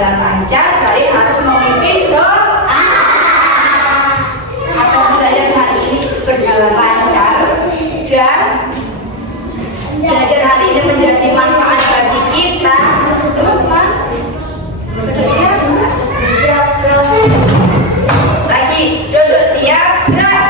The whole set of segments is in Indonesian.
berjalan lancar, kalian harus memimpin doa. Agar belajar hari ini berjalan lancar dan belajar hari ini menjadi manfaat bagi kita. Lagi duduk siap, gerak.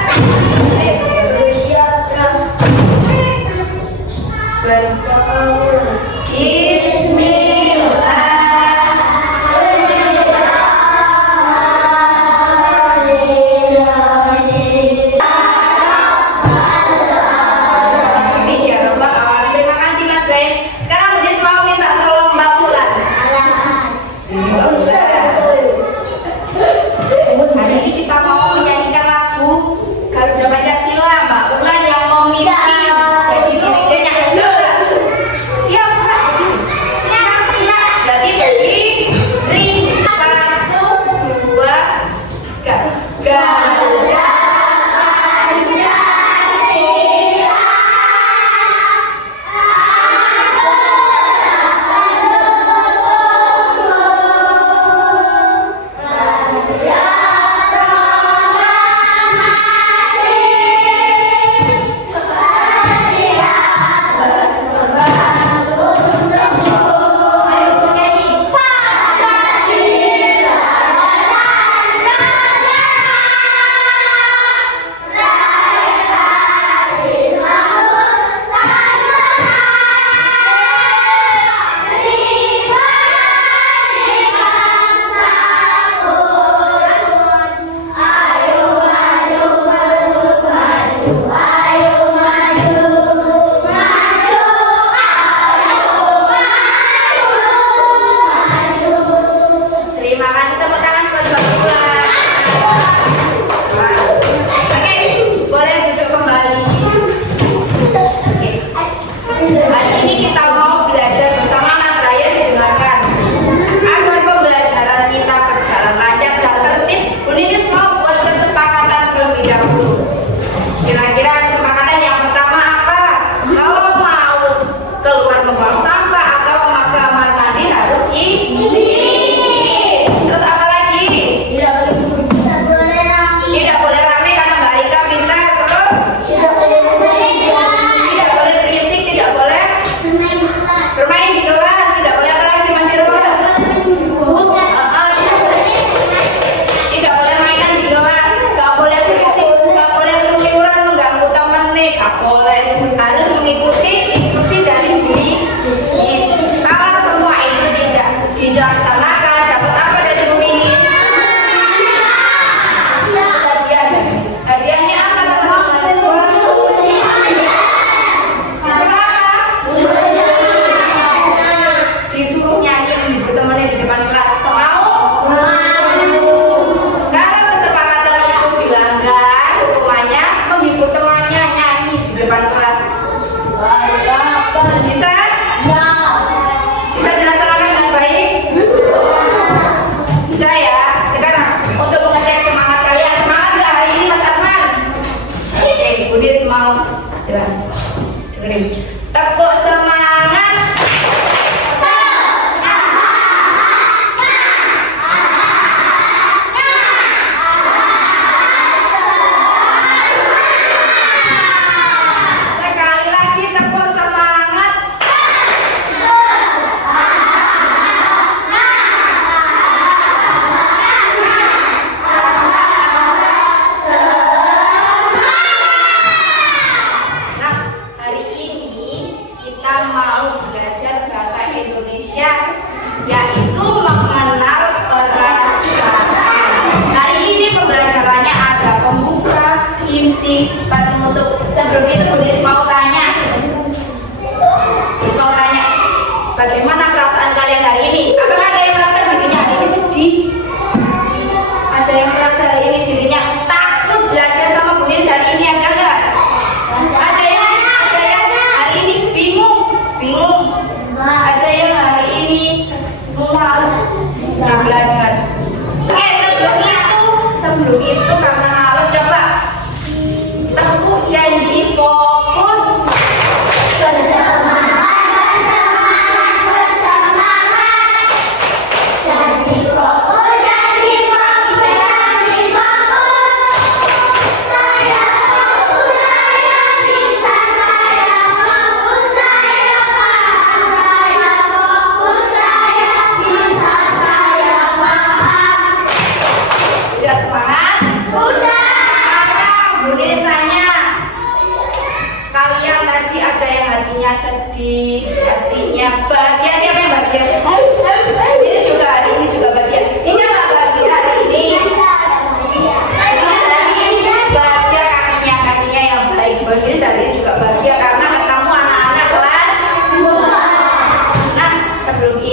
Tepuk semangat. Sekali lagi tepuk semangat. Nah, hari ini kita mau belajar bahasa Indonesia, yaitu mengenal perasaan. Hari ini pembelajarannya ada pembuka, inti, penutup. Sebelum itu Bu Nis mau tanya, bagaimana perasaan kalian hari ini? Apakah ada yang merasa dirinya hari ini sedih? Ada yang merasa hari ini dirinya takut belajar sama Bu Nis hari ini, ada nggak? Ada yang hari ini bingung. Ada yang hari ini malas nggak belajar. Oke, sebelum itu karena malas, coba teguh janji fokus. Bersemangat.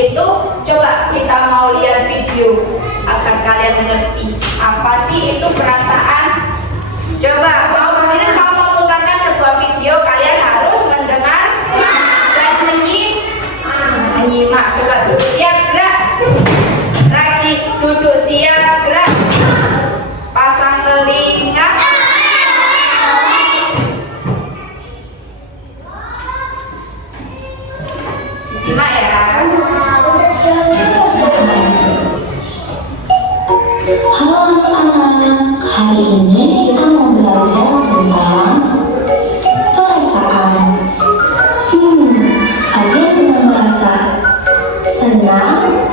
itu, coba kita mau lihat video agar kalian mengerti apa sih itu perasaan. Coba mau Buniris mau memutarkan sebuah video, kalian harus mendengar dan menyimak. Coba duduk siap gerak. Lagi duduk siap gerak. Pasang telinga. Simak ya. Halo anak-anak, hari ini kita mau belajar tentang perasaan. Kalian pernah merasa senang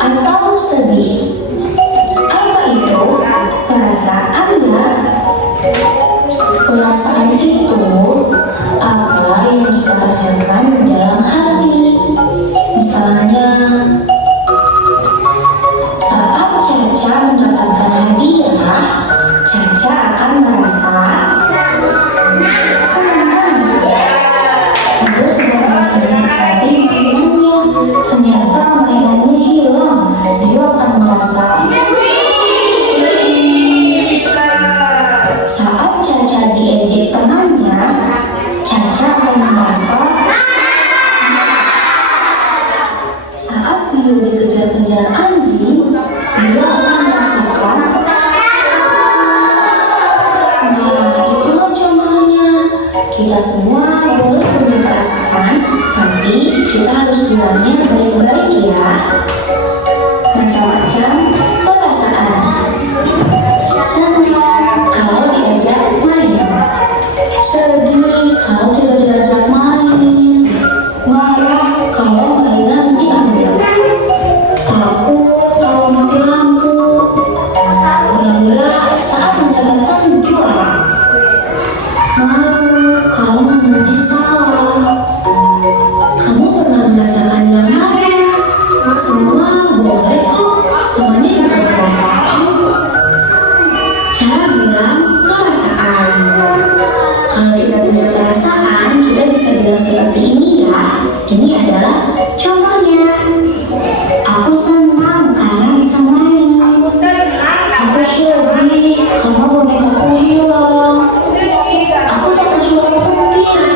atau sedih? Apa itu perasaan ya? Perasaan itu apa yang kita rasakan di dalam hati. Misalnya, saat Caca mendapatkan hadiah, Caca akan merasa senang. Dia sudah mencari mainannya, ternyata mainannya hilang. Dia akan merasa sedih. Saat Caca diejek temannya, Caca akan merasa. Saat dia dikejar-kejar anjing, dia akan merasakan. Nah, itulah contohnya. Kita semua boleh punya perasaan, tapi kita harus bilangnya baik-baik ya. Macam-macam perasaan. Senang kalau diajak main, sedih kalau tidak diajak main, marah kalau mainan diambil, takut kalau mati lampu, bangga saat mendapatkan juara, malu kalau ngomongnya salah. Kamu pernah merasakan yang mana? Semua boleh kok, namanya juga perasaan. Cara bilang perasaan. Kalau kita punya perasaan, kita bisa bilang seperti ini ya. Ini adalah contohnya. Aku senang karena bisa main. Aku senang Aku sedih karena bonekaku hilang. Aku takut suara petir.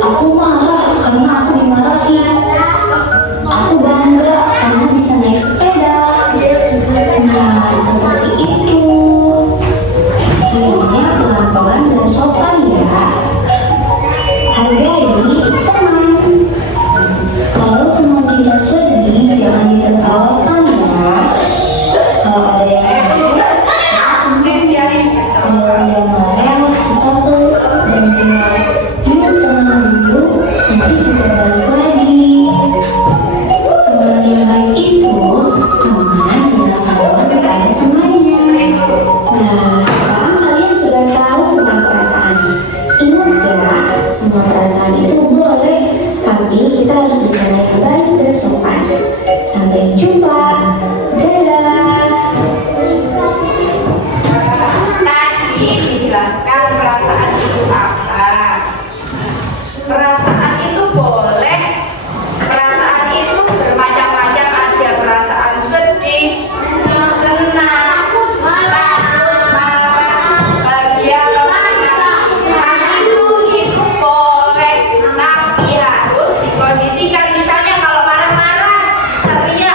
Aku marah karena aku dimarahi. Aku bangga karena bisa naik sepeda. Nah, seperti itu. Bilangnya pelan-pelan dan sopan ya. Hargai teman. Kalau teman kita sedih, jangan ditertawakan ya. Kalau ada yang marah, kalau dia marah, kita peluk dan bilang, yuk tenang dulu, nanti kita balik lagi. Teman yang baik itu teman yang sabar kepada temannya. Nah, sekarang kalian sudah tahu tentang perasaan. Ingat ya, semua perasaan itu boleh, tapi kita harus bicara yang baik dan sopan. Sampai jumpa. Dadah. Tadi dijelaskan perasaan itu apa. Perasaan itu boleh. Perasaan itu bermacam-macam. Ada perasaan sedih, senang, takut, marah, bahagia atau senang. Itu boleh, tapi harus dikondisikan. Misalnya kalau marah-marah, ceria,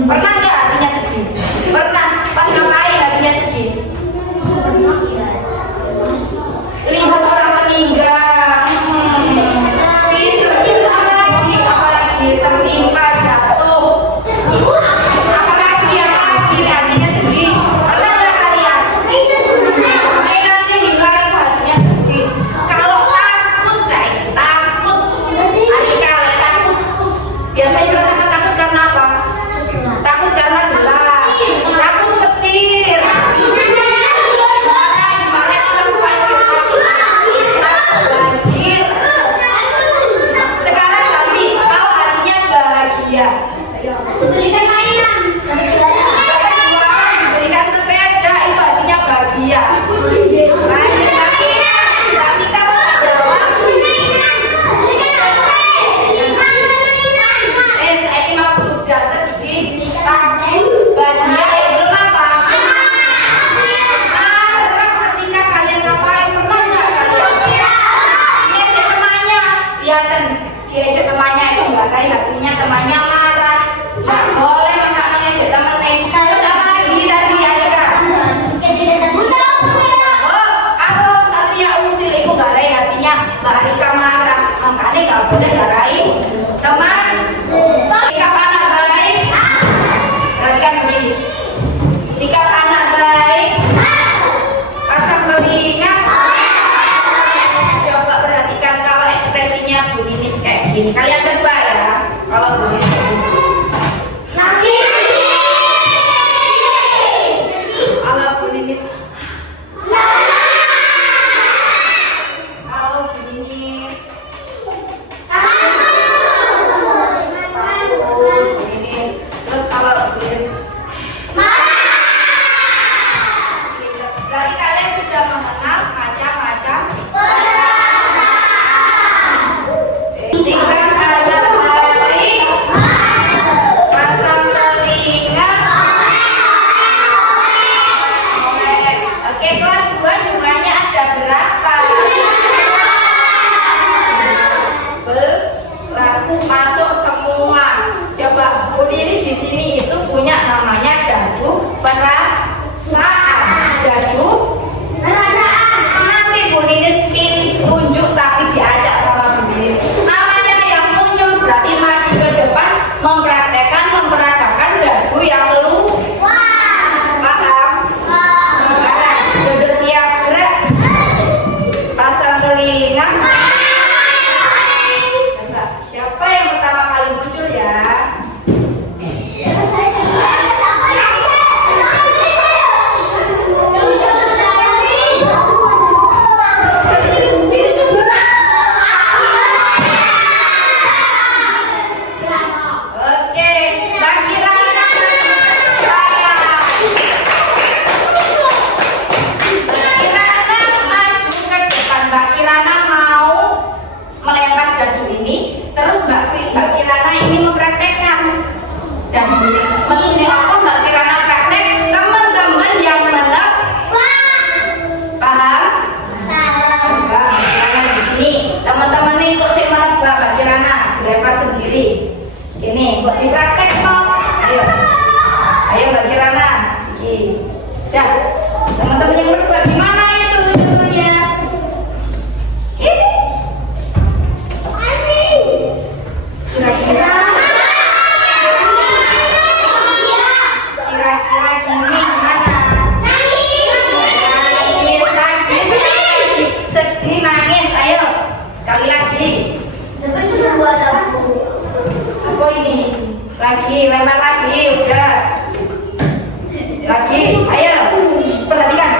Pernah nggak hatinya sedih? Pernah. Pas ngapain hatinya sedih? Lihat orang meninggal. Pinter apalagi tertimpa jatuh. Apalagi hatinya sedih. Pernah nggak kalian? Mainannya gimana hatinya sedih? Kalau takut saya takut. Hari kali takut. Biasanya merasakan takut karena apa? Takut karena gelap. Takut petir. Banjir. Sekarang ganti, kalau hatinya bahagia. Belikan mainan. Belikan sepeda, itu hatinya bahagia. Tapi kalau ada waktu, saya ini maksud sudah sedih, takut, bahagia, belum apa? Marah ketika kalian ngapain? Pernah nggak kalian? Diajak temannya, lihatin, diajak temannya itu nggak raih hatinya, temannya marah. Nggak boleh anak ngejek temennya. Terus apa lagi tadi Aika? Oh, kalau Satria usil itu nggak raih hatinya, Mbak Rika marah. Makanya nggak boleh nggak raih teman. Sikap anak baik. Perhatikan begini. Sikap anak baik. Pasang telinga. Coba perhatikan kalau ekspresinya Bu Ninis kayak gini. Kalian tebak ya. Kalau Bu Ninis kalau Bu Ninis kalau Bu Ninis terus kalau Bu Ninis berarti kalian sudah mengenal macam-macam sikap anak baik, pasang telinga. Oke, kelas 2 jumlahnya ada berapa? Masuk semua. Coba Bu Ninis di sini itu punya namanya dadu perasaan. Dadu perasaan. Nanti Bu Ninis pilih tunjuk tapi diajak sama Bu Ninis. Namanya yang muncul berarti maju ke depan mempraktekkan memperagakan dadu yang keluar. Paham? Sekarang duduk siap gerak. Pasang telinga. Coba siapa yang pertama kali muncul ya? Oke, Mbak Kirana. Mbak Kirana maju ke depan. Mbak Kirana mau melempar dadu ini, terus Mbak Kirana ini mempraktekkan. Dan ini apa Mbak Kirana praktek? Teman-teman yang menebak. Paham? Coba Mbak Kirana di sini. Teman-teman nih kok sih menebak Mbak Kirana dilempar sendiri. Ini buat dipraktek no. Ayo, ayo Mbak Kirana. Ini, dah. Teman-teman yang menebak gimana itu contohnya? Ini. Kira-kira gini gimana? Nangis lagi, sedih nangis. Ayo, sekali lagi. Apa ini? Lagi, lempar lagi, udah. Lagi, ayo, perhatikan.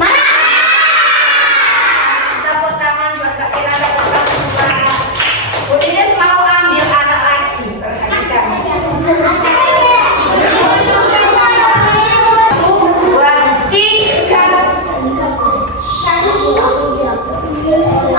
Mana? Tepuk tangan buat Mbak Kirana. Bu Ninis mau ambil anak lagi. Perhatikan. 1, 2, 3.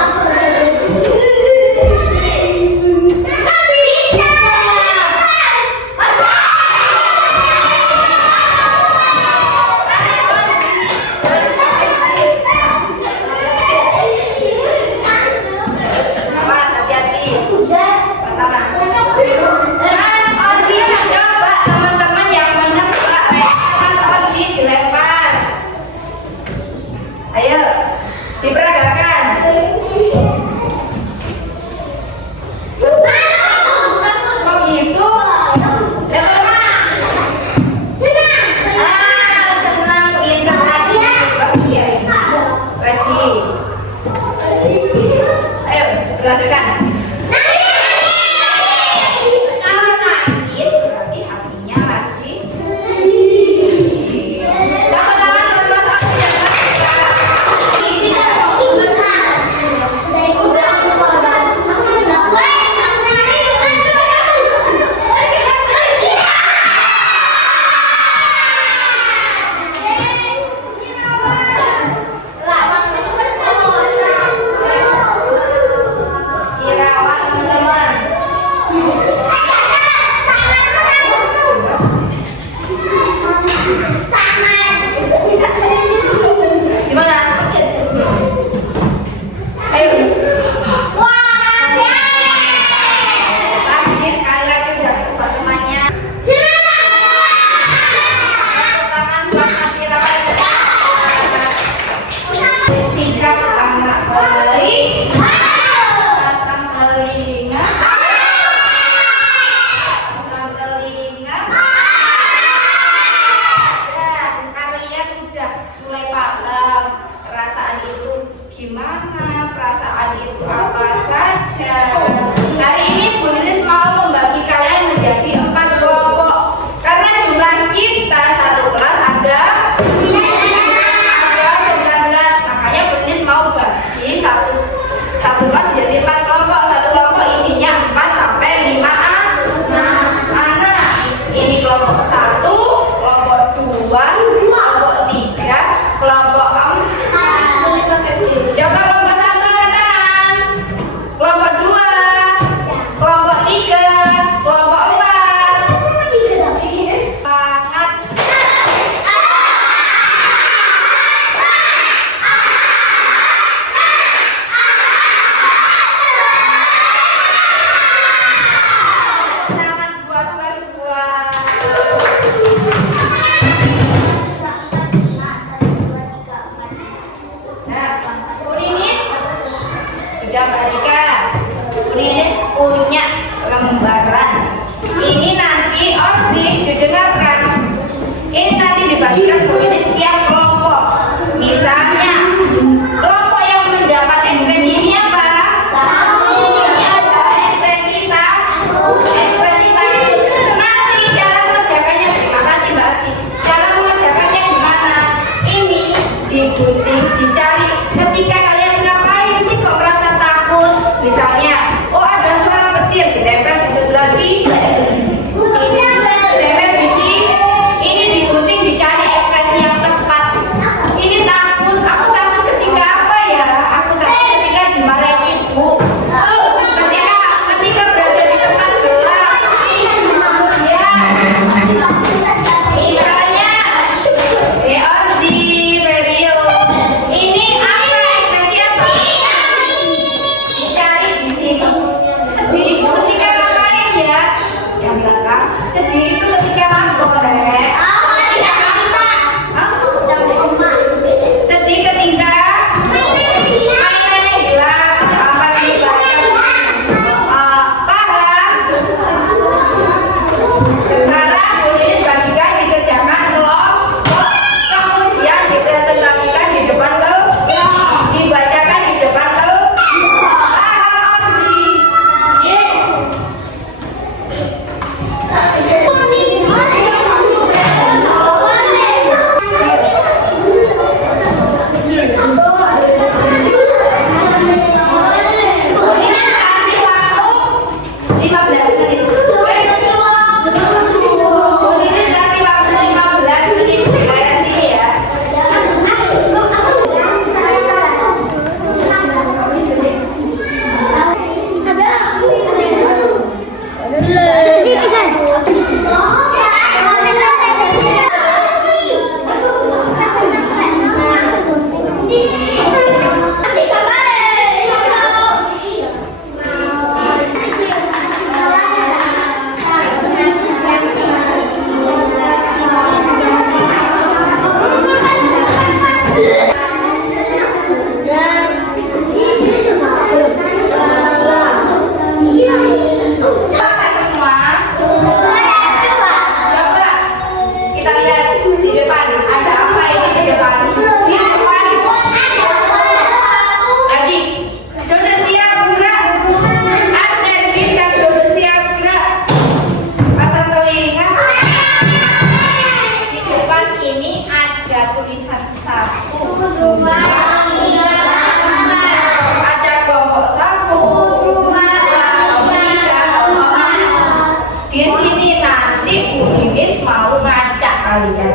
mau ngacak kalian.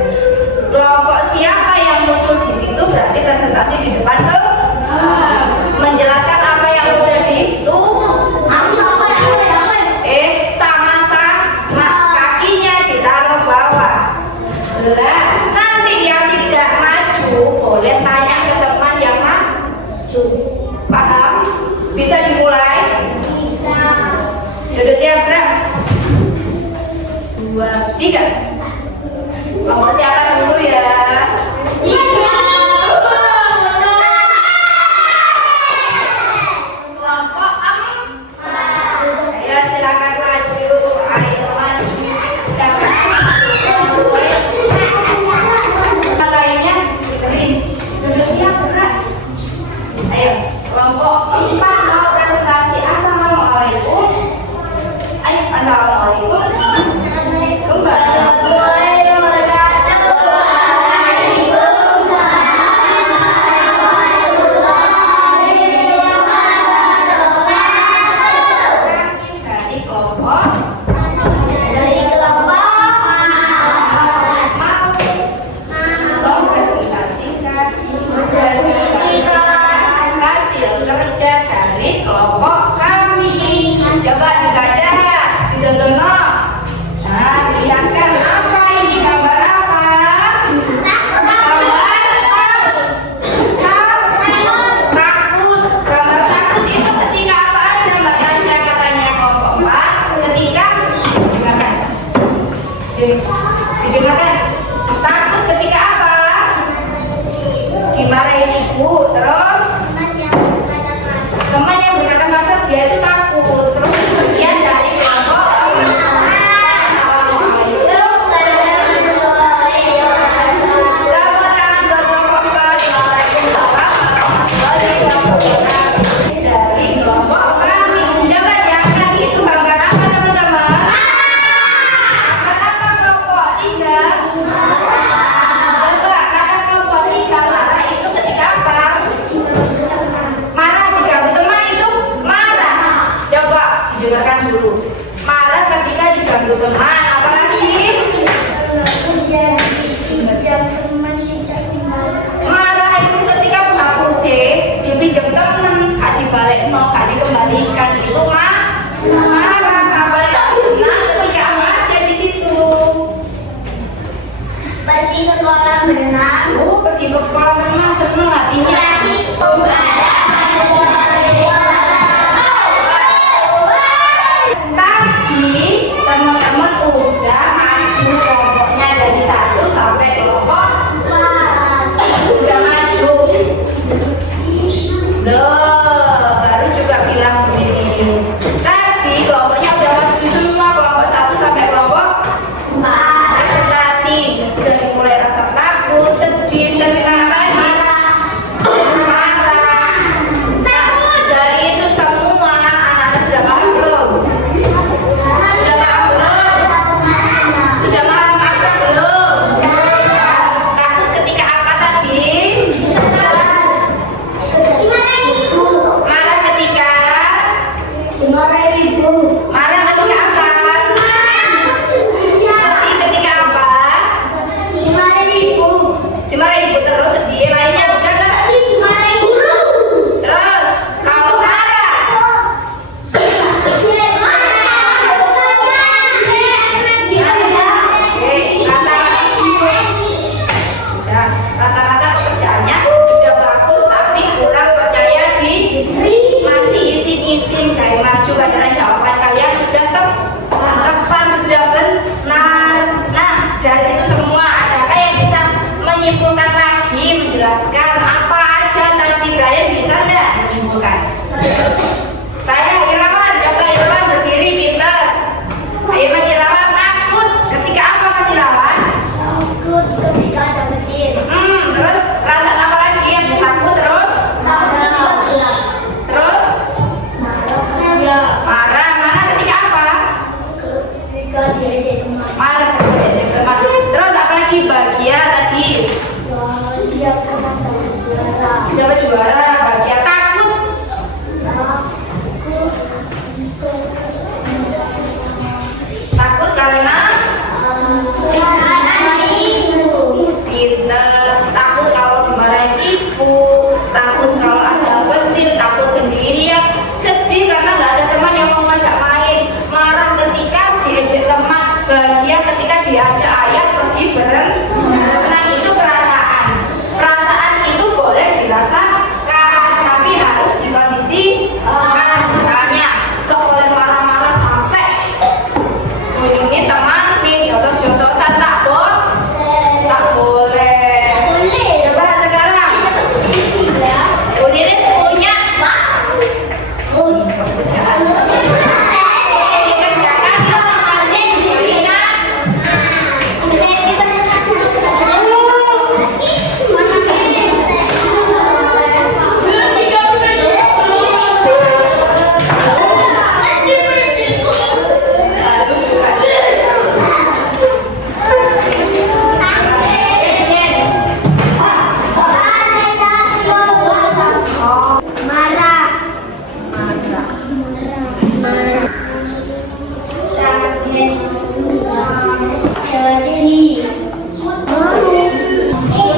Kelompok siapa yang muncul di situ berarti presentasi di depan tuh menjelaskan apa yang udah itu. Sama-sama kakinya ditaruh bawah. Lah nanti yang tidak maju boleh tanya ke teman yang maju. Paham? Bisa dimulai? Bisa. Duduk siap, gerak. 2, 3. Kelompok siapa dulu ya? Kelompok ayo silakan maju. Ayo maju. Siapa? Lainnya dengerin. Duduk siap, gerak. Ayo, kelompok 4 mau presentasi. Assalamualaikum. Ayo, assalamualaikum. Didengarkan. Takut ketika apa? Dimarahin ibu. Terus teman yang berkata kasar dia itu takut. Terus kemudian dari kelompok dari kelompok kami. Coba jangan itu gambar apa teman-teman? Coba kata kelompok 3 marah itu ketika apa? Marah diganggu teman itu marah. Coba didengarkan dulu. Marah ketika diganggu teman, apalagi? Marah itu ketika menghapus dipinjam teman, gak dibalik gak dikembalikan itu marah. Apalagi senang ketika aja di situ. Pergi ke kolam renang. Oh, pergi ke kolam renang senang hatinya. Tadi teman-teman udah maju kelompoknya dari 1 sampai kelompok 4. Udah maju. Loh, baru juga bilang begini. Tadi kelompoknya udah maju semua, kelompok 1 sampai kelompok 4. Presentasi udah dimulai rasa takut, sedih, senang, apa lagi? Marah. Nah, dari itu semua anak-anak sudah paham belum? Sudah paham belum? Sudah makan belum? Takut ketika apa tadi? Marah ketika marah ketika apa? Sedih ketika apa? Dimarahin ibu terus sedih lainnya udah gak? Terus kalau marah rata-rata pekerjaannya sudah bagus tapi kurang percaya diri, masih isin-isin kayak maju padahal jawaban kalian sudah tepat, sudah benar. Nah, dari itu semua adakah yang bisa menyimpulkan lagi, menjelaskan apa aja tadi? Kalian bisa enggak menyimpulkan? Saya Irawan, coba Irawan berdiri pintar. Ayo Mas Irawan, takut ketika apa Mas Irawan? Terus perasaan apa lagi yang bisa takut terus? Terus? Marah ketika apa? Marah ketika teman. Terus apa lagi? Bahagia tadi. diajak ayah pergi berenang itu perasaan. Perasaan itu boleh dirasakan, tapi harus dikondisikan. Misalnya, gak boleh marah-marah sampai kunjungi teman nih, jotos-jotosan tak boleh. Coba sekarang, Uniris punya pekerjaan. Dikerjakan masing-masing lalu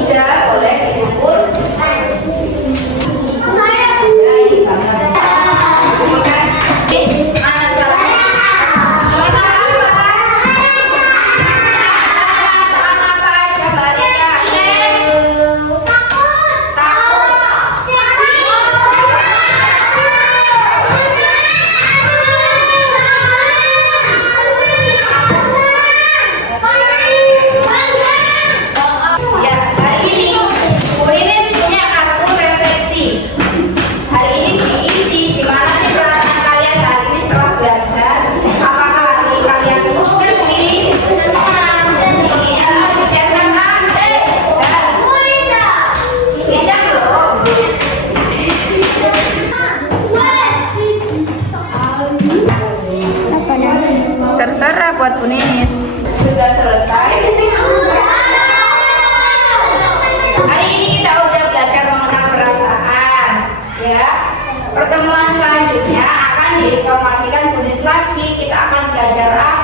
juga sudah boleh diukur. Baik banget. Mana suaranya? Perasaan apa aja Mbak Rita? Takut. Ya, hari ini Urinis punya kartu refleksi. Hari ini diisi gimana sih perasaan kalian hari ini setelah belajar? Apakah hari ini kalian sedih, senang, iya, senang, bijak loh. Terserah buat Bu Ninis. Sudah selesai. Hari ini kita udah belajar mengenal perasaan, ya. Pertemuan selanjutnya akan diinformasikan Bu Ninis lagi. Kita akan belajar apa?